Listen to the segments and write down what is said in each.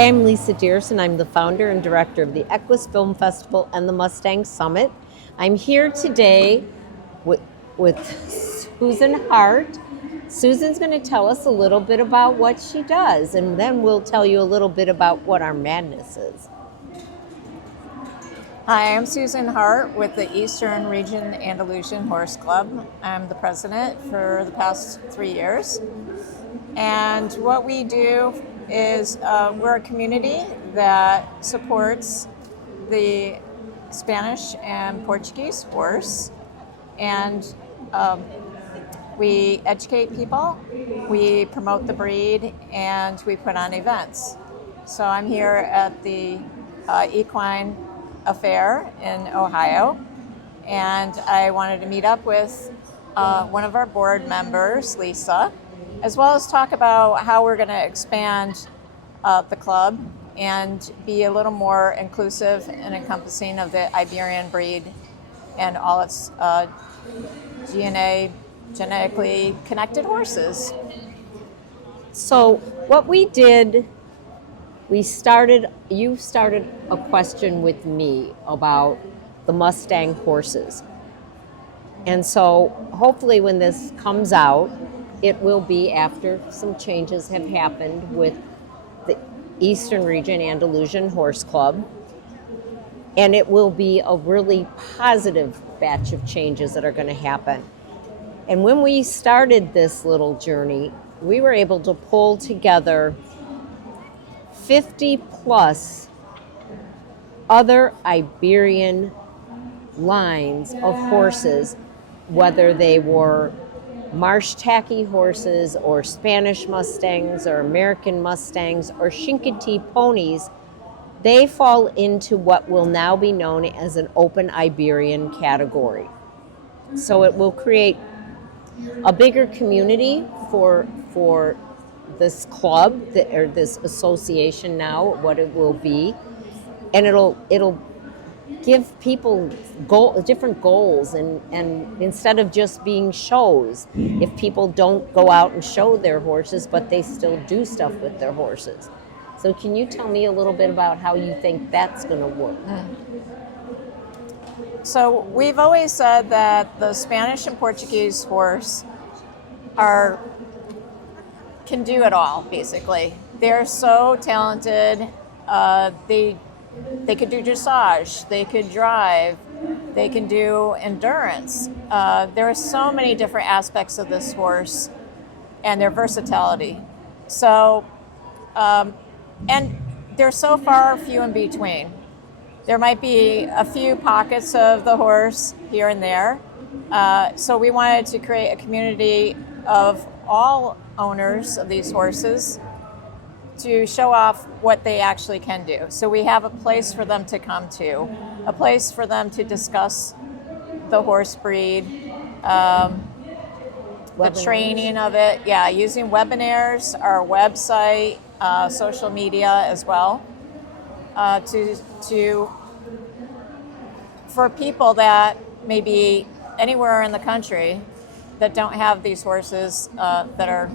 Hi, I'm Lisa Diersen. I'm the founder and director of the Equus Film Festival and the Mustang Summit. I'm here today with Susan Hart. Susan's going to tell us a little bit about what she does, and then we'll tell you a little bit about what our madness is. Hi, I'm Susan Hart with the Eastern Region Andalusian Horse Club. I'm the president for the past 3 years. And what we do is we're a community that supports the Spanish and Portuguese horse. And we educate people, we promote the breed, and we put on events. So I'm here at the Equine Affaire in Ohio, and I wanted to meet up with one of our board members, Lisa, as well as talk about how we're going to expand the club and be a little more inclusive and encompassing of the Iberian breed and all its genetically connected horses. So what we did, you started a question with me about the Mustang horses. And so hopefully when this comes out, it will be after some changes have happened with the Eastern Region Andalusian Horse Club. And it will be a really positive batch of changes that are going to happen. And when we started this little journey, we were able to pull together 50 plus other Iberian lines of horses, whether they were marsh tacky horses or Spanish Mustangs or American Mustangs or Chincoteague ponies. They fall into what will now be known as an open Iberian category. So it will create a bigger community for this club or this association now, what it will be, and it'll give people different goals, and instead of just being shows, if people don't go out and show their horses, but they still do stuff with their horses. So can you tell me a little bit about how you think that's going to work? So we've always said that the Spanish and Portuguese horse can do it all, basically. They're so talented. They could do dressage, they could drive, they can do endurance. There are so many different aspects of this horse and their versatility. So, and they're so far few in between. There might be a few pockets of the horse here and there. So we wanted to create a community of all owners of these horses to show off what they actually can do. So we have a place for them to come to, a place for them to discuss the horse breed, the training of it. Yeah, using webinars, our website, social media as well, for people that may be anywhere in the country that don't have these horses that are,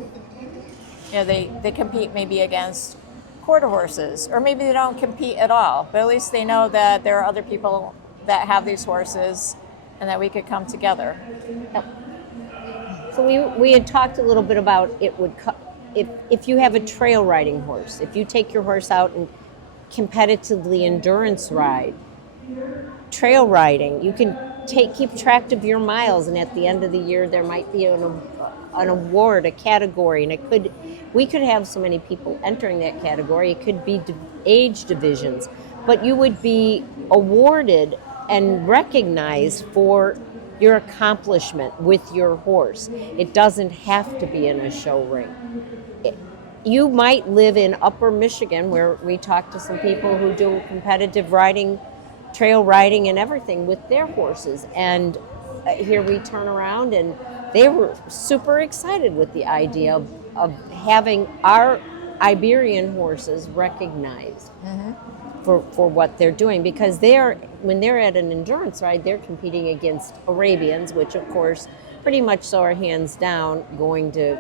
they compete maybe against quarter horses, or maybe they don't compete at all, but at least they know that there are other people that have these horses and that we could come together. Yep. So we had talked a little bit about if you have a trail riding horse, if you take your horse out and competitively endurance ride, trail riding, you can keep track of your miles, and at the end of the year there might be an award, a category, and we could have so many people entering that category. It could be age divisions, but you would be awarded and recognized for your accomplishment with your horse. It doesn't have to be in a show ring. You might live in Upper Michigan, where we talk to some people who do competitive riding, trail riding and everything with their horses, and here we turn around and they were super excited with the idea of having our Iberian horses recognized for what they're doing, because when they're at an endurance ride, they're competing against Arabians, which of course pretty much so are hands down going to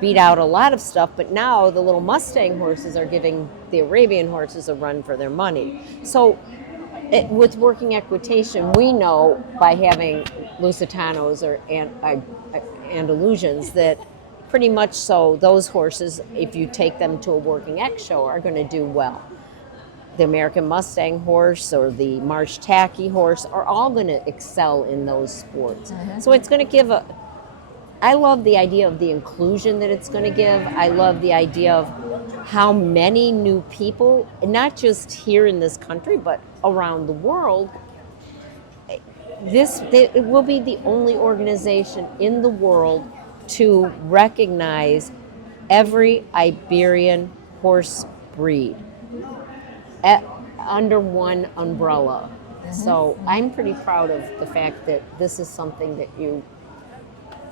beat out a lot of stuff, but now the little Mustang horses are giving the Arabian horses a run for their money. So with working equitation, we know by having Lusitanos or Andalusians that pretty much so those horses, if you take them to a working eq show, are going to do well. The American Mustang horse or the Marsh Tacky horse are all going to excel in those sports. So it's going to give I love the idea of the inclusion that it's going to give. I love the idea of how many new people, not just here in this country, but around the world. It will be the only organization in the world to recognize every Iberian horse breed under one umbrella. So I'm pretty proud of the fact that this is something that you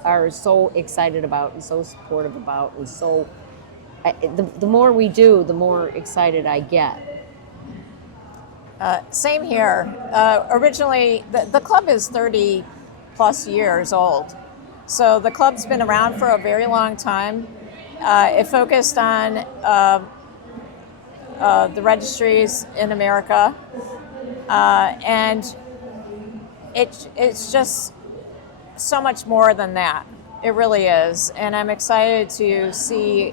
are so excited about and so supportive about, and so the more we do, the more excited I get. Same here. Originally, the club is 30 plus years old. So the club's been around for a very long time. It focused on the registries in America. And it's just so much more than that. It really is. And I'm excited to see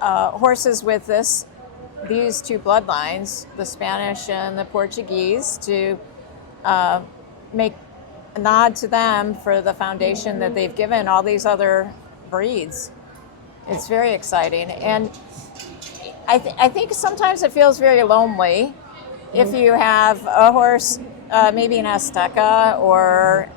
horses with these two bloodlines, the Spanish and the Portuguese, to make a nod to them for the foundation that they've given all these other breeds. It's very exciting. And I think sometimes it feels very lonely if you have a horse, maybe an Azteca or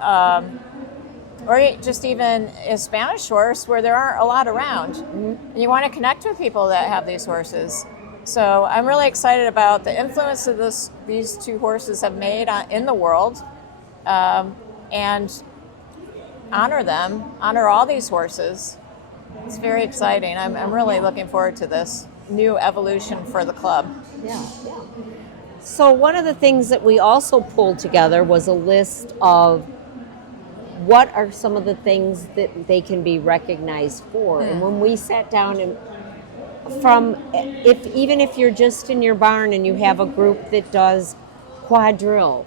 just even a Spanish horse where there aren't a lot around. And you want to connect with people that have these horses. So I'm really excited about the influence that these two horses have made in the world, and honor all these horses. It's very exciting. I'm really looking forward to this new evolution for the club. Yeah. So one of the things that we also pulled together was a list of what are some of the things that they can be recognized for. And when we sat down and even if you're just in your barn and you have a group that does quadrille,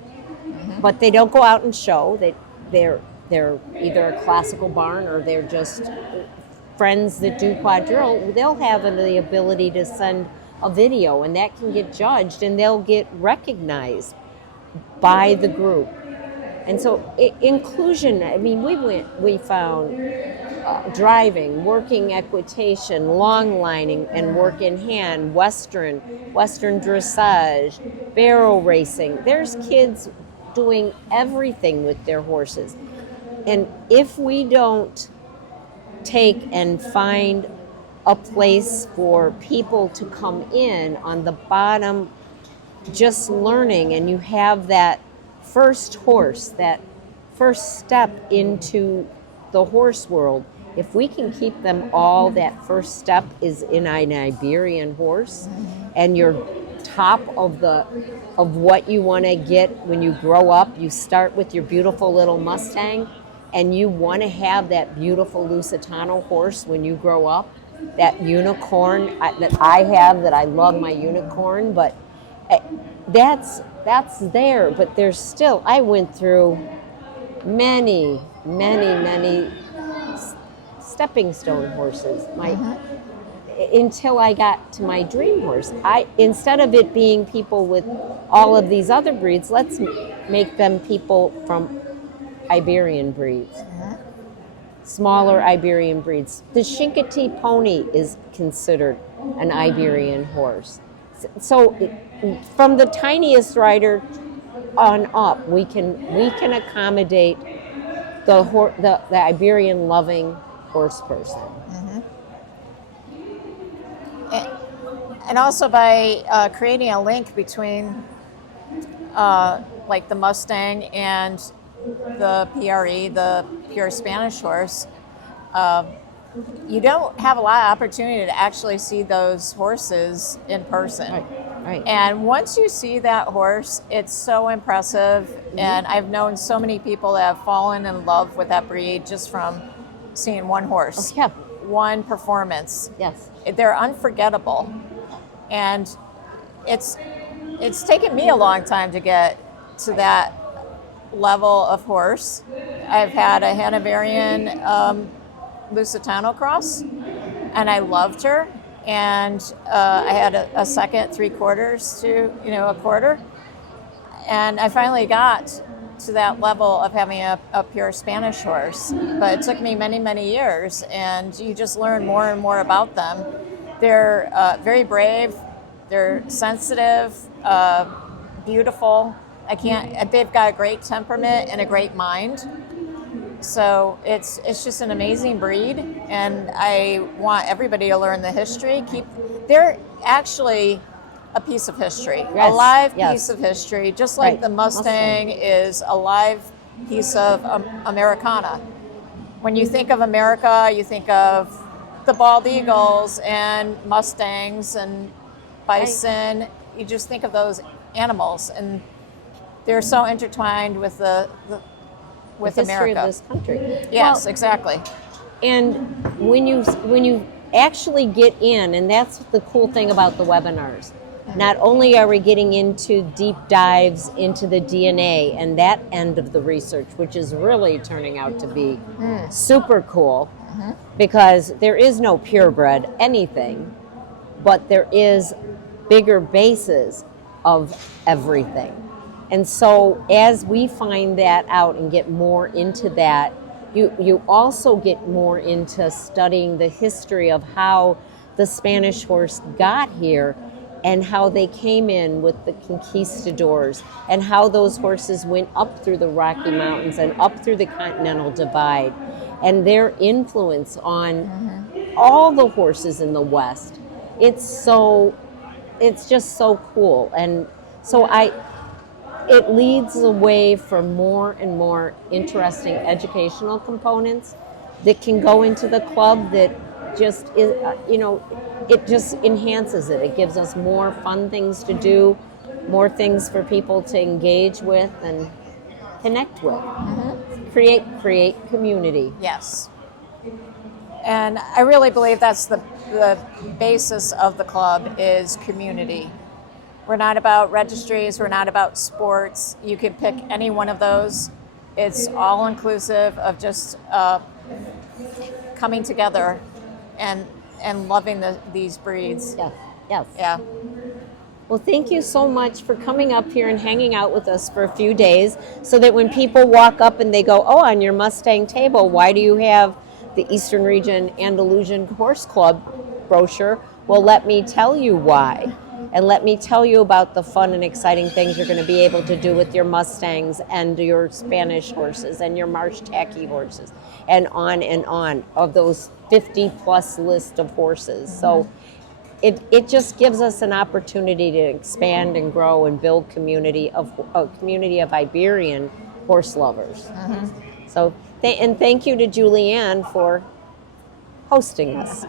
but they don't go out and show, they're either a classical barn or they're just friends that do quadrille, they'll have the ability to send a video, and that can get judged and they'll get recognized by the group. And so inclusion, I mean, we found driving, working equitation, long lining, and work in hand, Western dressage, barrel racing. There's kids doing everything with their horses. And if we don't take and find a place for people to come in on the bottom, just learning, and you have that first horse, that first step into the horse world, if we can keep them all, that first step is in an Iberian horse, and you're top of what you want to get when you grow up. You start with your beautiful little Mustang, and you want to have that beautiful Lusitano horse when you grow up, that unicorn that I have, that I love my unicorn, but that's there. But there's still, I went through many stepping stone horses until I got to my dream horse. Instead of it being people with all of these other breeds, let's make them people from Iberian breeds. Smaller Iberian breeds. The Chincoteague pony is considered an Iberian horse. So from the tiniest rider on up, we can accommodate the Iberian loving horse person. And also by creating a link between like the Mustang and the PRE, the pure Spanish horse, you don't have a lot of opportunity to actually see those horses in person. Right. And once you see that horse, it's so impressive. And I've known so many people that have fallen in love with that breed just from seeing one horse. Yeah. one performance. Yes. They're unforgettable. And it's taken me a long time to get to that level of horse. I've had a Hanoverian Lusitano cross, and I loved her. And I had a second, 3/4 to a quarter, and I finally got to that level of having a pure Spanish horse. But it took me many, many years, and you just learn more and more about them. They're very brave. They're sensitive, beautiful. They've got a great temperament and a great mind. So it's just an amazing breed, and I want everybody to learn the history. They're actually a piece of history, yes, a live yes. piece of history, just like Right. the Mustang is a live piece of Americana. When you think of America, you think of the bald eagles and Mustangs and bison. Right. You just think of those animals, and they're so intertwined with the history America. of this country. Yes, exactly. And when you actually get in, and that's the cool thing about the webinars, not only are we getting into deep dives into the DNA and that end of the research, which is really turning out to be super cool, because there is no purebred anything, but there is bigger bases of everything. And so as we find that out and get more into that, you also get more into studying the history of how the Spanish horse got here and how they came in with the conquistadors and how those horses went up through the Rocky Mountains and up through the Continental Divide, and their influence on all the horses in the West. It's just so cool. And so it leads the way for more and more interesting educational components that can go into the club that just is, it just enhances it. It gives us more fun things to do, more things for people to engage with and connect with. Create community. Yes. And I really believe that's the basis of the club is community. We're not about registries. We're not about sports. You can pick any one of those. It's all inclusive of just coming together and loving these breeds. Yes. Yes. Yeah. Well, thank you so much for coming up here and hanging out with us for a few days, so that when people walk up and they go, oh, on your Mustang table, why do you have the Eastern Region Andalusian Horse Club brochure? Well, let me tell you why. And let me tell you about the fun and exciting things you're going to be able to do with your Mustangs and your Spanish horses and your Marsh Tacky horses and on of those 50 plus list of horses. So it just gives us an opportunity to expand and grow and build a community of Iberian horse lovers. So thank you to Julianne for hosting us.